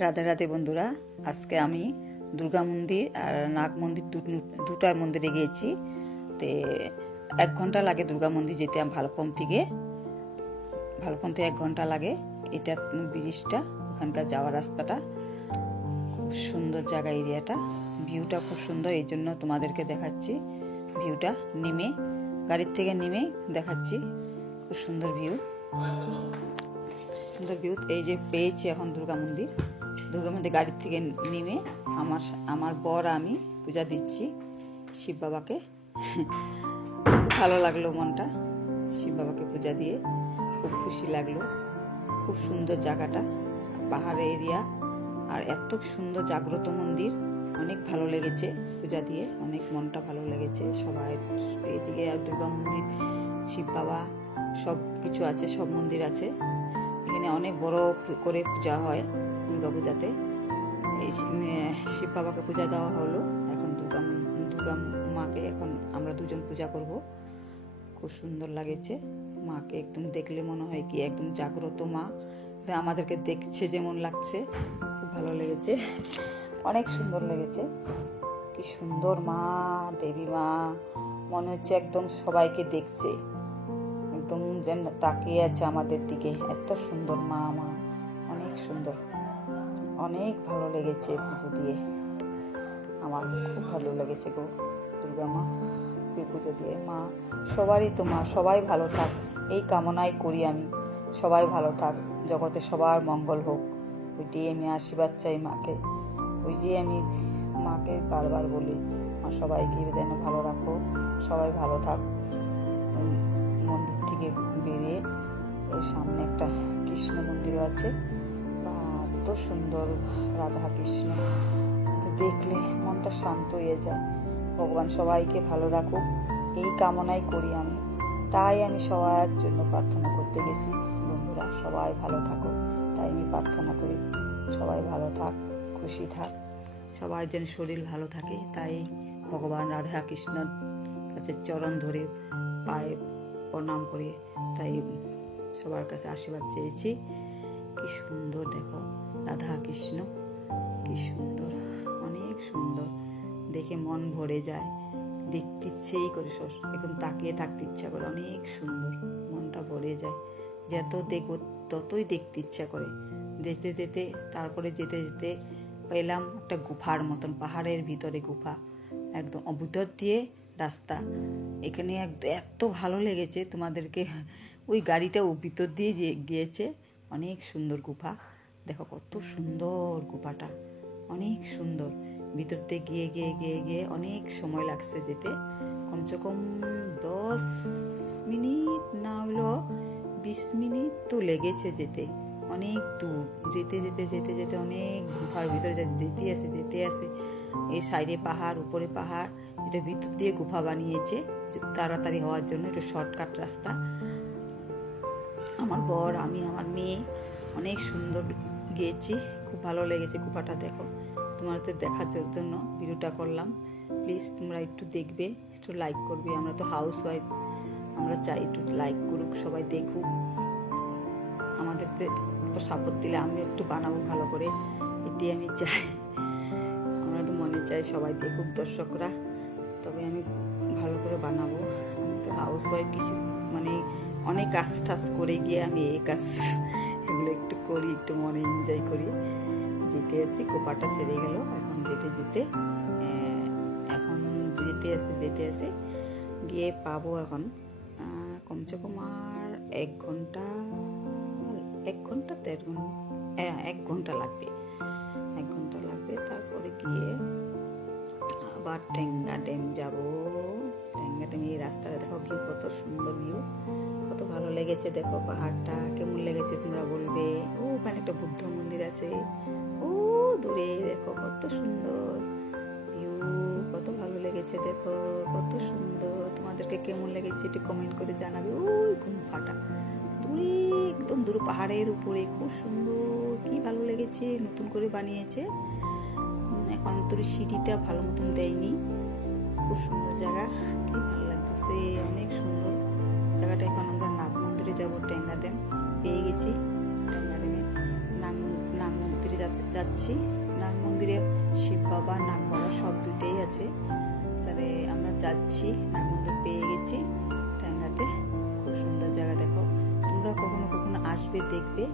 রাধে রাধে বন্ধুরা, আজকে আমি দুর্গা মন্দির আর নাগ মন্দির দুটা মন্দিরে গিয়েছি। তে 1 ঘন্টা লাগে দুর্গা মন্দির যেতে। ভালপম থেকে 1 ঘন্টা লাগে। এটা ব্রিজটা, ওখানকার যাওয়ার রাস্তাটা খুব সুন্দর জায়গা, এরিয়াটা ভিউটা খুব সুন্দর, এই জন্য তোমাদেরকে দেখাচ্ছি। ভিউটা নেমে গাড়ির থেকে নেমে দেখাচ্ছি, খুব সুন্দর ভিউ। এই যে পেয়েছি এখন দুর্গা মন্দির গাড়ির থেকে নেমে আমার বর আমি পূজা দিচ্ছি শিব বাবাকে। ভালো লাগলো মনটা, শিব বাবাকে পূজা দিয়ে খুব খুশি লাগলো। খুব সুন্দর জায়গাটা, পাহাড়ের এরিয়া, আর এত সুন্দর জাগ্রত মন্দির। অনেক ভালো লেগেছে পূজা দিয়ে, অনেক মনটা ভালো লেগেছে। সবাই এইদিকে দুর্গা মন্দির, শিব বাবা সব কিছু আছে, সব মন্দির আছে এখানে। অনেক বড় করে পূজা হয় দুর্গা পূজাতে। এই শিব বাবাকে পূজা দেওয়া হলো, এখন দুর্গা মাকে এখন আমরা দুজন পূজা করব। খুব সুন্দর লাগেছে মাকে, একদম দেখলে মনে হয় কি একদম জাগ্রত মা, আমাদেরকে দেখছে যেমন লাগছে, খুব ভালো লেগেছে, অনেক সুন্দর লেগেছে। কি সুন্দর মা, দেবী মা, মনে হচ্ছে একদম সবাইকে দেখছে, একদম যেন তাকিয়ে আছে আমাদের দিকে। এত সুন্দর মা, অনেক সুন্দর, অনেক ভালো লেগেছে পুজো দিয়ে। আমার খুব ভালো লেগেছে গো দুর্গা মা পুজো দিয়ে। মা সবারই তো মা, সবাই ভালো থাক এই কামনাই করি আমি। সবাই ভালো থাক, জগতে সবার মঙ্গল হোক, ওইটাই আমি আশীর্বাদ চাই মাকে। ওই যে আমি মাকে বারবার বলি, মা সবাইকে যেন ভালো রাখো, সবাই ভালো থাক। মন্দির থেকে বেরিয়ে এর সামনে একটা কৃষ্ণ মন্দিরও আছে, এত সুন্দর রাধা কৃষ্ণ, দেখলে মনটা শান্ত হয়ে যায়। ভগবান সবাইকে ভালো রাখুক এই কামনাই করি আমি। তাই আমি সবার জন্য প্রার্থনা করতে গেছি। বন্ধুরা সবাই ভালো থাকো, তাই আমি প্রার্থনা করি সবাই ভালো থাক, খুশি থাক, সবার যেন শরীর ভালো থাকে। তাই ভগবান রাধা কৃষ্ণর কাছে চরণ ধরে পায়ে প্রণাম করে তাই সবার কাছে আশীর্বাদ চেয়েছি। কি সুন্দর দেখো রাধা কৃষ্ণ, কি সুন্দর, অনেক সুন্দর, দেখে মন ভরে যায়, দেখতে ইচ্ছেই করে, একদম তাকিয়ে থাকতে ইচ্ছা করে। অনেক সুন্দর, মনটা ভরে যায়, যত দেখবো ততই দেখতে ইচ্ছা করে। তারপরে যেতে যেতে পেলাম একটা গুফার মতন, পাহাড়ের ভিতরে গুফা, একদম ভিতর দিয়ে রাস্তা। এখানে এত ভালো লেগেছে তোমাদেরকে, ওই গাড়িটা ভিতর দিয়ে গিয়েছে। অনেক সুন্দর গুফা, দেখো কত সুন্দর গুফাটা, অনেক সুন্দর। ভিতর দিয়ে গিয়ে গিয়ে গিয়ে গিয়ে অনেক সময় লাগছে যেতে, কমসে কম 10 মিনিট না হলো 20 মিনিট তো লেগেছে যেতে। অনেক দূর যেতে যেতে যেতে যেতে অনেক গুফার ভিতরে যেতে আসে। এই সাইডে পাহাড়, উপরে পাহাড়, এটা ভিতর দিয়ে গুফা বানিয়েছে তাড়াতাড়ি হওয়ার জন্য, এটা শর্টকাট রাস্তা। আমার বর, আমি, আমার মেয়ে অনেক সুন্দর গিয়েছি, খুব ভালো লেগেছে গুফাটা। দেখো তোমাদের দেখার জন্য ভিডিওটা করলাম। প্লিজ তোমরা একটু দেখবে, একটু লাইক করবে। আমরা তো হাউস ওয়াইফ, আমরা চাই একটু লাইক করুক, সবাই দেখুক, আমাদেরকে একটু সাপোর্ট দিলে আমি একটু বানাবো ভালো করে, এটি আমি চাই। আমরা তো মনে চাই সবাই দেখুক, দর্শকরা, তবে আমি ভালো করে বানাবো। আমি তো হাউস ওয়াইফ, কিছু মানে অনেক কাজ টাজ করে গিয়ে আমি এই কাজ এগুলো একটু করি, একটু মনে এনজয় করি। যেতে আসি, কোপাটা সেরে গেল, এখন যেতে আসে গিয়ে পাবো এখন কমসে কম আর 1 ঘন্টা 1 ঘন্টা লাগবে। 1 ঘন্টা লাগবে। তারপরে গিয়ে আবার টেঙ্গা ড্যাম যাবো। টেঙ্গা ড্যাম, এই রাস্তাটা দেখো, ভিউ কত সুন্দর, ভিউ কত ভালো লেগেছে। দেখো পাহাড়টা কেমন লেগেছে তোমরা বলবে। ওখানে একটা বুদ্ধ মন্দির আছে, ও দূরে দেখো কত সুন্দর ভিউ, কত ভালো লেগেছে। দেখো কত সুন্দর, তোমাদেরকে কেমন লেগেছে একটু কমেন্ট করে জানাবে। ওই গুম্ফাটা দূরে, একদম দূরে পাহাড়ের উপরে, খুব সুন্দর, কি ভালো লেগেছে। নতুন করে বানিয়েছে এখন, তোর সিঁড়িটা ভালো মতন দেয়নি। খুব সুন্দর জায়গা, কি ভালো লাগতেছে, অনেক সুন্দর জায়গাটা। এখন আমরা নাগ মন্দিরে যাবো, টেঙ্গা ড্যাম পেয়ে গেছি। টেঙ্গা ড্যামে নাগ মন্দিরে যাচ্ছি নাগ মন্দিরে। শিব বাবা, নাগ বাবা সব দুইটাই আছে। তাহলে আমরা যাচ্ছি, নাগ মন্দির পেয়ে গেছি ট্যাঙ্গাতে। খুব সুন্দর জায়গা, দেখো তোমরা কখনো কখনো আসবে, দেখবে,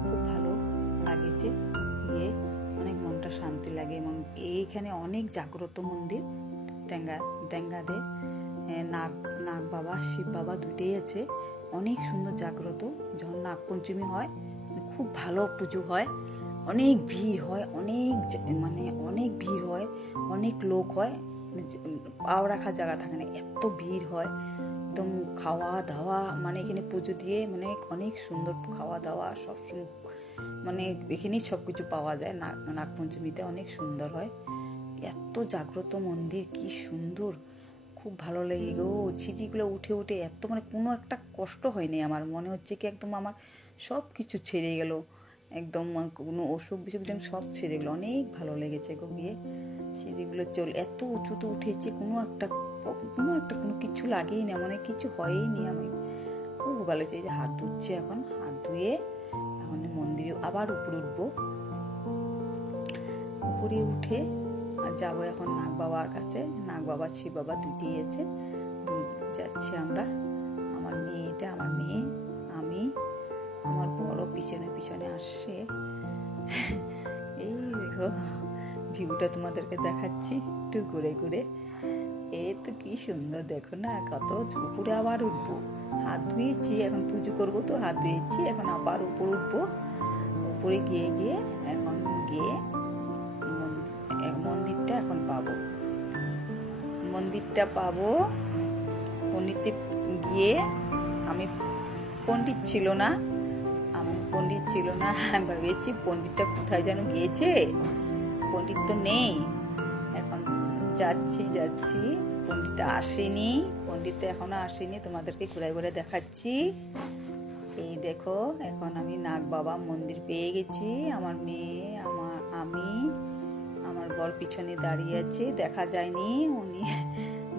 খুব ভালো লাগেছে গিয়ে, অনেক মনটা শান্তি লাগে। এবং এইখানে অনেক জাগ্রত মন্দির ট্যাঙ্গাতে। নাগ বাবা, শিব বাবা দুইটাই আছে, অনেক সুন্দর জাগ্রত। যখন নাগ পঞ্চমী হয় খুব ভালো পুজো হয়, অনেক ভিড় হয়, অনেক ভিড় হয়, অনেক লোক হয়, পাও রাখার জায়গা থাকে না, এত ভিড় হয়। একদম খাওয়া দাওয়া, এখানে পুজো দিয়ে অনেক সুন্দর খাওয়া দাওয়া সব এখানেই সব কিছু পাওয়া যায়। নাগপঞ্চমীতে অনেক সুন্দর হয়, এত জাগ্রত মন্দির, কি সুন্দর, খুব ভালো লেগে গো। সিঁড়িগুলো উঠে উঠে এত কোনো একটা কষ্ট হয়নি আমার, মনে হচ্ছে কি একদম আমার সব কিছু ছেড়ে গেল, একদম কোনো অসুখ বিসুখ যেন সব ছেড়ে গেলো। অনেক ভালো লেগেছে গো গিয়ে। সিঁড়িগুলো এত উঁচুতে উঠেছে, কোনো কোনো কিছু লাগেই না, কিছু হয়ই নি। আমি খুব ভালো হয়েছে। এই যে হাত ধুচ্ছে, এখন হাত ধুয়ে এখন মন্দিরে আবার উপরে উঠবো। উপরে উঠে যাবো এখন নাগ বাবার কাছে। নাগ বাবা, শিব বাবা দুইটাই আছে, যাচ্ছি আমরা। আমার মেয়ে, আমি, আমার বড় পিছনে পিছনে আসছে। এই দেখো ভিউটা তোমাদেরকে দেখাচ্ছি একটু ঘুরে ঘুরে। এ তো কি সুন্দর, দেখো না, কত উপরে আবার উঠবো। হাত ধুয়েছি, এখন পুজো করবো তো হাত ধুয়েছি, এখন আবার উপরে উঠবো। উপরে গিয়ে এখন মন্দিরটা এখন মন্দিরটা পাবো। পণ্ডিতে গিয়ে আমি পণ্ডিত ছিল না, আমি ভেবেছি পণ্ডিতটা কোথায় যেন গিয়েছে, পণ্ডিত তো নেই। এখন যাচ্ছি, পণ্ডিতটা আসেনি, এখনো আসেনি, তোমাদেরকে ঘুরে ঘুরে দেখাচ্ছি। এই দেখো, এখন আমি নাগ বাবা মন্দির পেয়ে গেছি। আমার মেয়ে, আমি, আমার বর পিছনে দাঁড়িয়ে আছে, দেখা যায়নি, উনি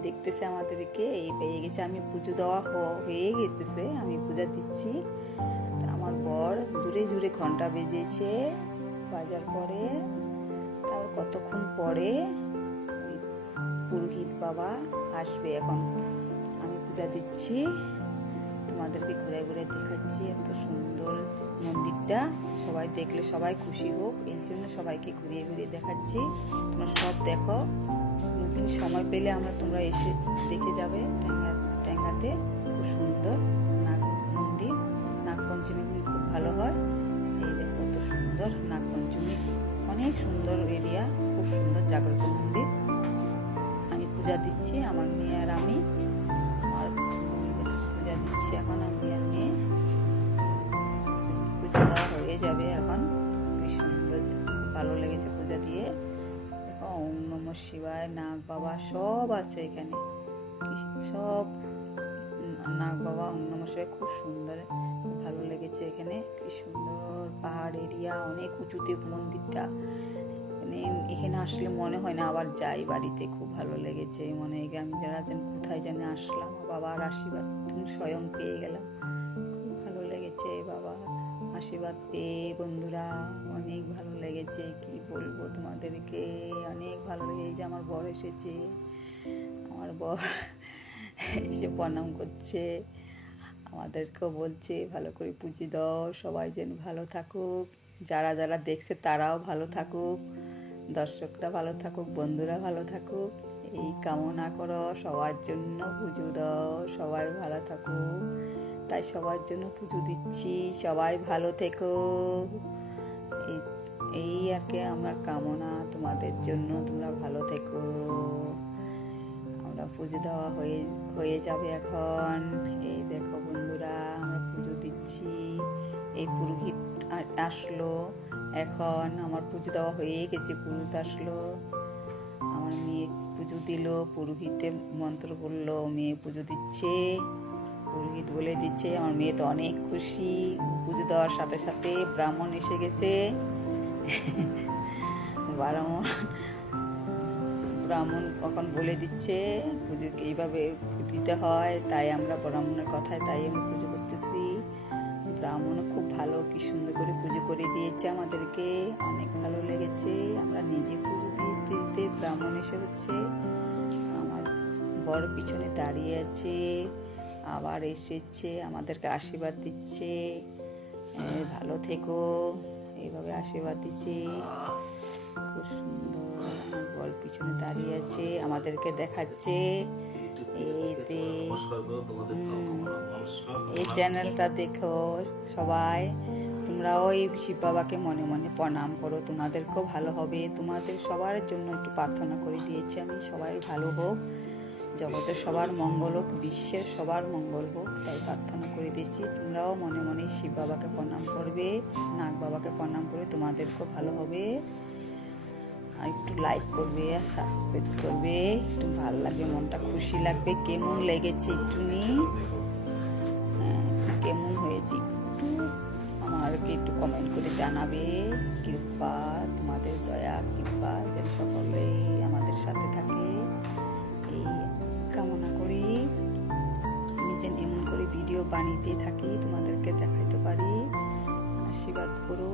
দেখতেছে আমাদেরকে। এই পেয়ে গেছে, আমি পুজো দেওয়া হয়ে গেছে, আমি পূজা দিচ্ছি। আমার বর জুড়ে জুড়ে ঘন্টা বেজেছে, বাজার পরে তার কতক্ষণ পরে পুরোহিত বাবা আসবে। এখন আমি পূজা দিচ্ছি, তোমাদেরকে ঘুরে ঘুরে দেখাচ্ছি। এত সুন্দর মন্দিরটা, সবাই দেখলে সবাই খুশি হোক, এর জন্য সবাইকে ঘুরিয়ে ঘুরিয়ে দেখাচ্ছি। তোমরা সব দেখো, কোনোদিন সময় পেলে তোমরা এসে দেখে যাবে। ট্যাঙ্গাতে খুব সুন্দর মন্দির, নাগপঞ্চমী খুব ভালো হয়। এই দেখো কত সুন্দর নাগপঞ্চমী, অনেক সুন্দর এরিয়া, খুব সুন্দর জাগ্রত মন্দির। আমি পূজা দিচ্ছি, আমার মেয়ে আর আমি, পূজা দিচ্ছি। এখন আমি আর মেয়ে পূজা দেওয়া হয়ে যাবে। এখন কি সুন্দর, ভালো লেগেছে পূজা দিয়ে। দেখো ওম নমঃ শিবায়, নাগ বাবা সব আছে এখানে, সব নাগ বাবা, ওম নমঃ শিবায়, খুব সুন্দর, ভালো লেগেছে এখানে। কি সুন্দর পাহাড় এরিয়া, অনেক উঁচুতে মন্দিরটা, এখানে আসলে মনে হয় না আবার যাই বাড়িতে। খুব ভালো লেগেছে, মনে হয় আমি কোথায় যেন আসলাম, বাবার আশীর্বাদ স্বয়ং পেয়ে গেলাম। খুব ভালো লেগেছে বাবা আশীর্বাদ পেয়ে, বন্ধুরা অনেক ভালো লেগেছে, কি বলবো তোমাদেরকে, অনেক ভালো লেগেছে। যে আমার বর এসেছে, আমার বর এসে প্রণাম করছে, আমাদেরকেও বলছে ভালো করে পুজো দাও, সবাই যেন ভালো থাকুক, যারা যারা দেখছে তারাও ভালো থাকুক, দর্শকরা ভালো থাকুক, বন্ধুরা ভালো থাকুক, এই কামনা করো। সবার জন্য পুজো দাও, সবাই ভালো থাকুক, তাই সবার জন্য পুজো দিচ্ছি। সবাই ভালো থেকো, এই আর কি আমার কামনা তোমাদের জন্য, তোমরা ভালো থেকো। আমরা পুজো দেওয়া হয়ে যাবে এখন। এই দেখো বন্ধুরা, আমরা পুজো দিচ্ছি, এই পুরোহিত আসলো। এখন আমার পুজো দেওয়া হয়ে গেছে, পুরোহিত আসলো, আমার মেয়ে পুজো দিল, পুরোহিতে মন্ত্র বললো, মেয়ে পুজো দিচ্ছে, পুরোহিত বলে দিচ্ছে। আমার মেয়ে তো অনেক খুশি, পুজো দেওয়ার সাথে সাথে ব্রাহ্মণ এসে গেছে। ব্রাহ্মণ তখন বলে দিচ্ছে পুজোকে এইভাবে দিতে হয়, তাই আমরা ব্রাহ্মণের কথায় তাই আমি পুজো করতেছি। ব্রাহ্মণও খুব ভালো, কি সুন্দর করে পুজো করে দিয়েছে আমাদেরকে, অনেক ভালো এসে হচ্ছে। আমার বড় পিছনে দাঁড়িয়ে আছে, আবার এসেছে, আমাদেরকে আশীর্বাদ দিচ্ছে, ভালো থেকো, এইভাবে আশীর্বাদ দিচ্ছে। খুব সুন্দর। আমার বড় পিছনে দাঁড়িয়ে আছে, আমাদেরকে দেখাচ্ছে। এতে এই চ্যানেলটা দেখো সবাই, তোমরাও এই শিব বাবাকে মনে মনে প্রণাম করো, তোমাদেরকেও ভালো হবে। তোমাদের সবার জন্য একটু প্রার্থনা করে দিয়েছি আমি, সবাই ভালো হোক, জগতের সবার মঙ্গল হোক, বিশ্বের সবার মঙ্গল হোক, তাই প্রার্থনা করে দিয়েছি। তোমরাও মনে মনে শিব বাবাকে প্রণাম করবে, নাগ বাবাকে প্রণাম করবে, তোমাদেরকেও ভালো হবে। আর একটু লাইক করবে আর সাবস্ক্রাইব করবে, একটু ভালো লাগবে, মনটা খুশি লাগবে। কেমন লেগেছে একটুনি, কেমন হয়েছে একটু আমাকে একটু কমেন্ট করে জানাবে। কৃপা, তোমাদের দয়া কৃপা যেন সকলেই আমাদের সাথে থাকে, এই কামনা করি। আমি যেন এমন করে ভিডিও বানিয়ে থাকি, তোমাদেরকে দেখাইতে পারি। আশীর্বাদ করো,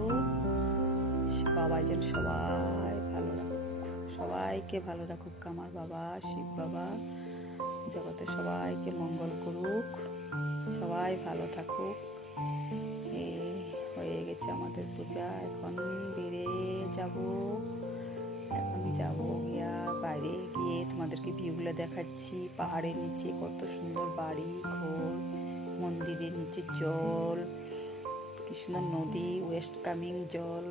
বাবা যেন সবাই ভালো রাখুক, সবাইকে ভালো রাখুক। আমার বাবা শিব বাবা জগতে সবাইকে মঙ্গল করুক, সবাই ভালো থাকুক। এই হয়ে গেছে আমাদের পূজা, এখন বেরিয়ে যাব। এখন যাব গিয়া বাইরে গিয়ে তোমাদেরকে ভিউগুলো দেখাচ্ছি। পাহাড়ের নিচে কত সুন্দর বাড়ি ঘর, মন্দিরের নিচে জল, কি সুন্দর নদী, ওয়েস্ট কামিং জল,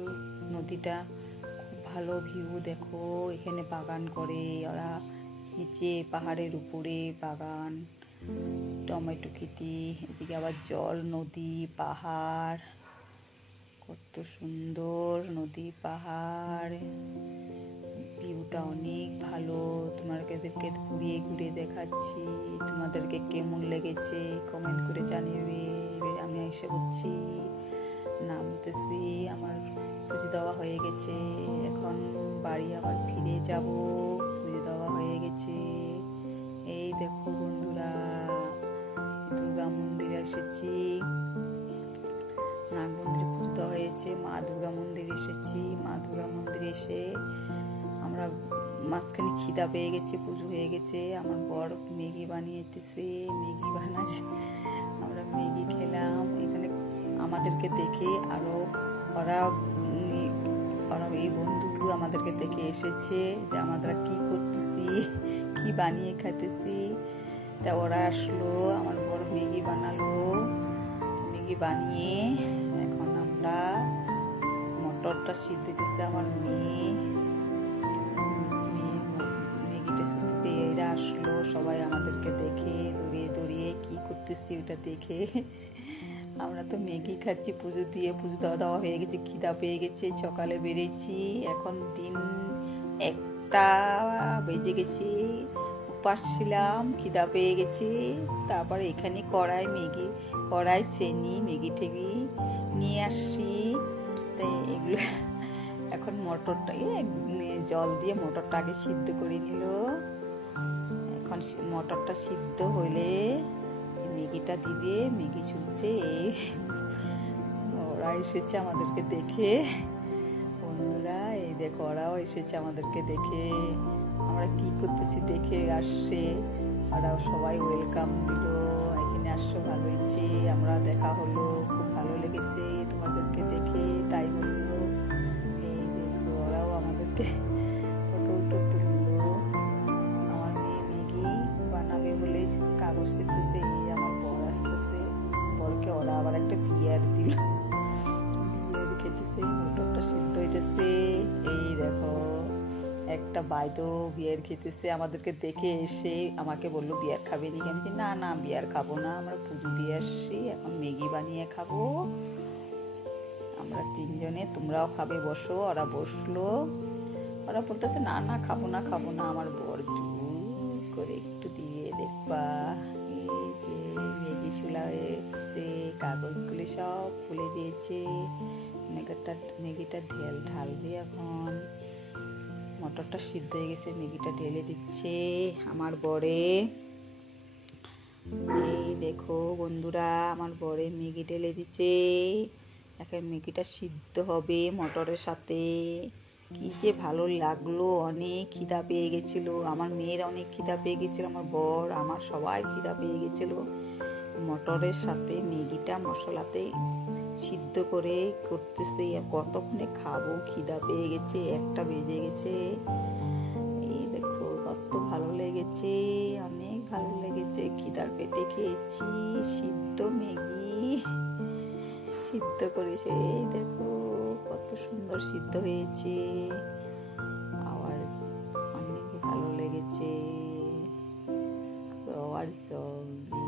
নদীটা খুব ভালো ভিউ। দেখো এখানে বাগান করে ওরা, নিচে পাহাড়ের উপরে বাগান, টমেটো খেতি, এদিকে আবার জল, নদী, পাহাড়, কত সুন্দর নদী পাহাড়, ভিউটা অনেক ভালো। তোমাদেরকে ঘুরিয়ে ঘুরিয়ে দেখাচ্ছি, তোমাদেরকে কেমন লেগেছে কমেন্ট করে জানিয়ে। আমি এসে হচ্ছি, নামতেছি, আমার পুজো দেওয়া হয়ে গেছে, এখন বাড়ি আবার ফিরে যাব। পুজো দেওয়া হয়ে গেছে। এই দেখো বন্ধুরা, দুর্গা মন্দিরে এসেছি, নাগ মন্দিরে পুজো দেওয়া হয়েছে, মা দুর্গা মন্দিরে এসেছি। মা দুর্গা মন্দিরে এসে আমরা মাঝখানে খিদা পেয়ে গেছি, পুজো হয়ে গেছে। আমার বর ম্যাগি বানিয়েছে, ম্যাগি বানাচ্ছে, আমরা ম্যাগি খেলাম। এখানে আমাদেরকে দেখে আরো ওরা এই বন্ধুগুলো আমাদেরকে দেখে এসেছে যে আমরা কি করতেছি, কি বানিয়ে খাইতেছি। তা ওরা আসলো, আমার বড় ম্যাগি বানালো, ম্যাগি বানিয়ে এখন আমরা মটরটা সিদ্ধ দিতেছে আমার মেয়ে, ম্যাগিটা সিদ্ধতেছে। এরা আসলো সবাই আমাদেরকে দেখে, দৌড়িয়ে দৌড়িয়ে কি করতেছি ওটা দেখে। আমরা তো ম্যাগি খাচ্ছি, পুজো দিয়ে পুজো দেওয়া হয়ে গেছে, খিদা পেয়ে গেছে। সকালে বেরিয়েছি, এখন দিন 1টা বেজে গেছে, উপাস ছিলাম, খিদা পেয়ে গেছে। তারপরে এখানে কড়াই চেনি ম্যাগি ঠেগি নিয়ে আসছি। তাই এগুলো এখন মটরটাকে জল দিয়ে মটরটা আগে সিদ্ধ করে নিল। এখন মটরটা সিদ্ধ হলে ম্যাগিটা দিবে, ম্যাগি ছুলছে। ওরা এসেছে আমাদেরকে দেখে, বন্ধুরা এই দেখো ওরাও এসেছে আমাদেরকে দেখে, আমরা কি করতেছি দেখে আসছে। ওরাও সবাই ওয়েলকাম দিল, এখানে আসছো ভালো হচ্ছে, আমরা দেখা হলো, খুব ভালো লেগেছে তোমাদেরকে দেখে, তাই বললো। এই দেখো ওরাও আমাদেরকে ফটো তুললো। আমার মেয়ে ম্যাগি বানাবে বলে কাগজ শিখতেছে, এই আমার বর আসতেছে, বরকে ওরা আবার একটা বিয়ার দিল, বিয়ার খেতেছে, মোটরটা সিদ্ধ হইতেছে। এই দেখো একটা বাইদো বিয়ার খেতেছে, আমাদেরকে দেখে এসে আমাকে বললো বিয়ার খাবে নি? আমি না না বিয়ার খাবো না, আমরা পুজো দিয়ে আসছি, এখন ম্যাগি বানিয়ে খাবো আমরা 3 জনে, তোমরাও খাবে বসো। ওরা বসলো, ওরা বলতেছে না না খাবো না খাবো না। আমার বর জোর করে একটু দিয়ে দেখবা, এই যে ম্যাগি চুলা হয়েছে, কাগজগুলি সব খুলে দিয়েছে, ম্যাগিটা ঢালবে। এখন মটরটা সিদ্ধ হয়ে গেছে, ম্যাগিটা ঢেলে দিচ্ছে আমার বরে। এই দেখো বন্ধুরা, আমার বরে ম্যাগি ঢেলে দিচ্ছে। এখন ম্যাগিটা সিদ্ধ হবে মটরের সাথে, কি যে ভালো লাগলো, অনেক খিদা পেয়ে গেছিল, আমার মেয়ের অনেক খিদা পেয়ে গেছিল, আমার বর আমার সবাই খিদা পেয়ে গেছিল। মটরের সাথে ম্যাগিটা মশলাতে সিদ্ধ করে করতেছে, কতক্ষণে খাবো, খিদা পেয়ে গেছে, 1টা বেজে গেছে। এই দেখো কত ভালো লেগেছে, অনেক ভালো লেগেছে, খিদার পেটে খেয়েছি সিদ্ধ ম্যাগি, সিদ্ধ করেছে। এই দেখো কত সুন্দর সিদ্ধ হয়েছে, আমার অনেক ভালো লেগেছে। আবার সবজি